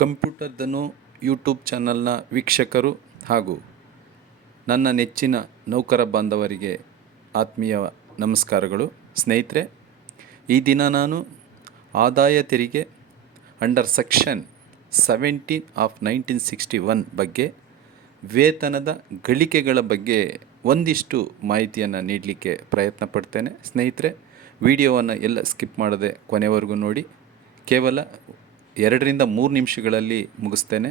ಕಂಪ್ಯೂಟರ್ದನು YouTube ಚಾನಲ್ನ ವೀಕ್ಷಕರು ಹಾಗೂ ನನ್ನ ನೆಚ್ಚಿನ ನೌಕರ ಬಾಂಧವರಿಗೆ ಆತ್ಮೀಯ ನಮಸ್ಕಾರಗಳು. ಸ್ನೇಹಿತರೆ, ಈ ದಿನ ನಾನು ಆದಾಯ ತೆರಿಗೆ under section seventeen of nineteen sixty one ಬಗ್ಗೆ, ವೇತನದ ಗಳಿಕೆಗಳ ಬಗ್ಗೆ ಒಂದಿಷ್ಟು ಮಾಹಿತಿಯನ್ನು ನೀಡಲಿಕ್ಕೆ ಪ್ರಯತ್ನ ಪಡ್ತೇನೆ. ಸ್ನೇಹಿತರೆ, ವಿಡಿಯೋವನ್ನು ಎಲ್ಲ ಸ್ಕಿಪ್ ಮಾಡದೆ ಕೊನೆವರೆಗೂ ನೋಡಿ. ಕೇವಲ ಎರಡರಿಂದ ಮೂರು ನಿಮಿಷಗಳಲ್ಲಿ ಮುಗಿಸ್ತೇನೆ.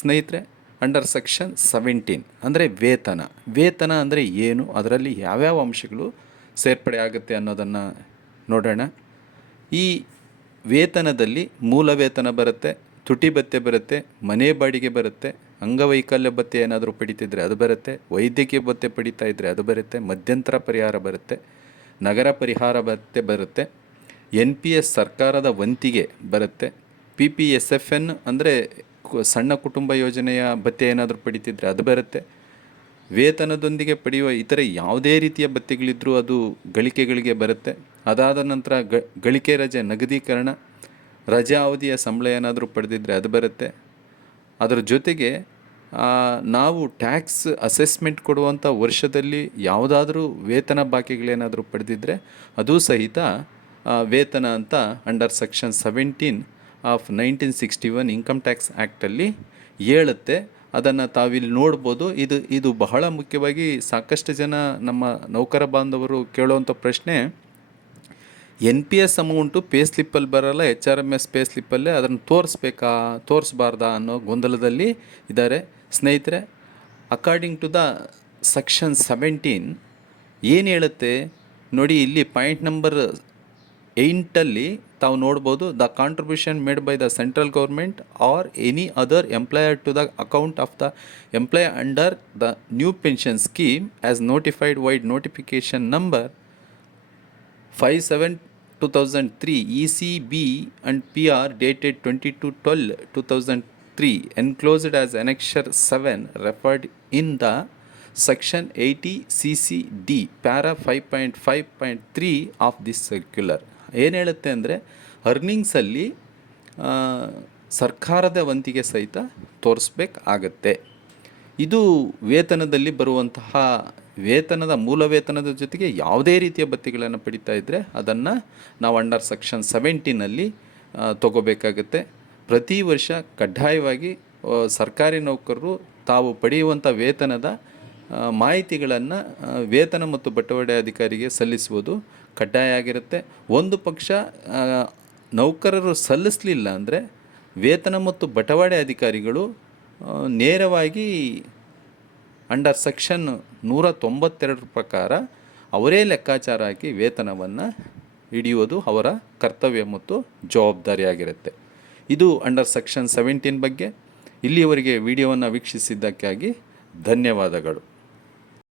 ಸ್ನೇಹಿತರೆ ಅಂಡರ್ ಸೆಕ್ಷನ್ ಸೆವೆಂಟೀನ್ ಅಂದರೆ ವೇತನ. ವೇತನ ಅಂದರೆ ಏನು? ಅದರಲ್ಲಿ ಯಾವ್ಯಾವ ಅಂಶಗಳು ಸೇರ್ಪಡೆ ಆಗುತ್ತೆ ಅನ್ನೋದನ್ನು ನೋಡೋಣ. ಈ ವೇತನದಲ್ಲಿ ಮೂಲ ವೇತನ ಬರುತ್ತೆ, ತುಟಿ ಭತ್ಯೆ ಬರುತ್ತೆ, ಮನೆ ಬಾಡಿಗೆ ಬರುತ್ತೆ, ಅಂಗವೈಕಲ್ಯ ಭತ್ಯೆ ಏನಾದರೂ ಪಡಿತಿದ್ರೆ ಅದು ಬರುತ್ತೆ, ವೈದ್ಯಕೀಯ ಭತ್ಯೆ ಪಡಿತಾ ಇದ್ದರೆ ಅದು ಬರುತ್ತೆ, ಮಧ್ಯಂತರ ಪರಿಹಾರ ಬರುತ್ತೆ, ನಗರ ಪರಿಹಾರ ಭತ್ಯೆ ಬರುತ್ತೆ ಎನ್ ಪಿ ಎಸ್ ಸರ್ಕಾರದ ವಂತಿಗೆ ಬರುತ್ತೆ P P S F N ಅಂದರೆ ಸಣ್ಣ ಕುಟುಂಬ ಯೋಜನೆಯ ಭತ್ಯೆ ಏನಾದರೂ ಪಡಿತಿದ್ರೆ ಅದು ಬರುತ್ತೆ. ವೇತನದೊಂದಿಗೆ ಪಡೆಯುವ ಇತರೆ ಯಾವುದೇ ರೀತಿಯ ಭತ್ಯೆಗಳಿದ್ದರೂ ಅದು ಗಳಿಕೆಗಳಿಗೆ ಬರುತ್ತೆ. ಅದಾದ ನಂತರ ಗ ಗಳಿಕೆ ರಜೆ ನಗದೀಕರಣ, ರಜಾ ಅವಧಿಯ ಸಂಬಳ ಏನಾದರೂ ಪಡೆದಿದ್ದರೆ ಅದು ಬರುತ್ತೆ. ಅದರ ಜೊತೆಗೆ ನಾವು ಟ್ಯಾಕ್ಸ್ ಅಸೆಸ್ಮೆಂಟ್ ಕೊಡುವಂಥ ವರ್ಷದಲ್ಲಿ ಯಾವುದಾದ್ರೂ ವೇತನ ಬಾಕಿಗಳೇನಾದರೂ ಪಡೆದಿದ್ದರೆ ಅದು ಸಹಿತ ವೇತನ ಅಂತ under section seventeen of nineteen sixty one income tax ಆ್ಯಕ್ಟಲ್ಲಿ ಹೇಳುತ್ತೆ. ಅದನ್ನು ತಾವಿಲ್ಲಿ ನೋಡ್ಬೋದು. ಇದು ಇದು ಬಹಳ ಮುಖ್ಯವಾಗಿ ಸಾಕಷ್ಟು ಜನ ನಮ್ಮ ನೌಕರ ಬಾಂಧವರು ಕೇಳುವಂಥ ಪ್ರಶ್ನೆ N P S amount pay ಸ್ಲಿಪ್ಪಲ್ಲಿ ಬರೋಲ್ಲ H R M S pay ಸ್ಲಿಪ್ಪಲ್ಲೇ ಅದನ್ನು ತೋರಿಸ್ಬೇಕಾ, ತೋರಿಸ್ಬಾರ್ದಾ ಅನ್ನೋ ಗೊಂದಲದಲ್ಲಿ ಇದ್ದಾರೆ. ಸ್ನೇಹಿತರೆ according to the section seventeen ಏನು ಹೇಳುತ್ತೆ? ನೋಡಿ, ಇಲ್ಲಿ ಪಾಯಿಂಟ್ ನಂಬರ್ ಏಂಟಲ್ಲಿ ತಾವು ನೋಡ್ಬೋದು the contribution made by the central government or any other employer to the account of the employee under the new pension scheme as notified vide notification number five seven two thousand three E C B 5 7 2003 ECB and PR dated 22 12 2003 the section eighty 7 C D para section 80 CCD para 5.5.3 of this circular. ಏನು ಹೇಳುತ್ತೆ ಅಂದರೆ ಅರ್ನಿಂಗ್ಸಲ್ಲಿ ಸರ್ಕಾರದ ವಂತಿಗೆ ಸಹಿತ ತೋರಿಸ್ಬೇಕಾಗತ್ತೆ. ಇದು ವೇತನದಲ್ಲಿ ಬರುವಂತಹ ವೇತನದ ಮೂಲ ವೇತನದ ಜೊತೆಗೆ ಯಾವುದೇ ರೀತಿಯ ಬತ್ತಿಗಳನ್ನು ಪಡಿತಾ ಇದ್ದರೆ ಅದನ್ನು ನಾವು ಅಂಡರ್ ಸೆಕ್ಷನ್ ಸೆವೆಂಟಿನಲ್ಲಿ ತಗೋಬೇಕಾಗತ್ತೆ. ಪ್ರತಿ ವರ್ಷ ಕಡ್ಡಾಯವಾಗಿ ಸರ್ಕಾರಿ ನೌಕರರು ತಾವು ಪಡೆಯುವಂಥ ವೇತನದ ಮಾಹಿತಿಗಳನ್ನು ವೇತನ ಮತ್ತು ಬಟವಾಡೆ ಅಧಿಕಾರಿಗೆ ಸಲ್ಲಿಸುವುದು ಕಡ್ಡಾಯ ಆಗಿರುತ್ತೆ. ಒಂದು ಪಕ್ಷ ನೌಕರರು ಸಲ್ಲಿಸಲಿಲ್ಲ ಅಂದರೆ ವೇತನ ಮತ್ತು ಬಟವಾಡೆ ಅಧಿಕಾರಿಗಳು ನೇರವಾಗಿ ಅಂಡರ್ ಸೆಕ್ಷನ್ ನೂರ ತೊಂಬತ್ತೆರಡರ ಪ್ರಕಾರ ಅವರೇ ಲೆಕ್ಕಾಚಾರ ಹಾಕಿ ವೇತನವನ್ನು ಹಿಡಿಯುವುದು ಅವರ ಕರ್ತವ್ಯ ಮತ್ತು ಜವಾಬ್ದಾರಿಯಾಗಿರುತ್ತೆ ಇದು ಅಂಡರ್ ಸೆಕ್ಷನ್ ಸೆವೆಂಟೀನ್ ಬಗ್ಗೆ. ಇಲ್ಲಿಯವರೆಗೆ ವಿಡಿಯೋವನ್ನು ವೀಕ್ಷಿಸಿದ್ದಕ್ಕಾಗಿ ಧನ್ಯವಾದಗಳು.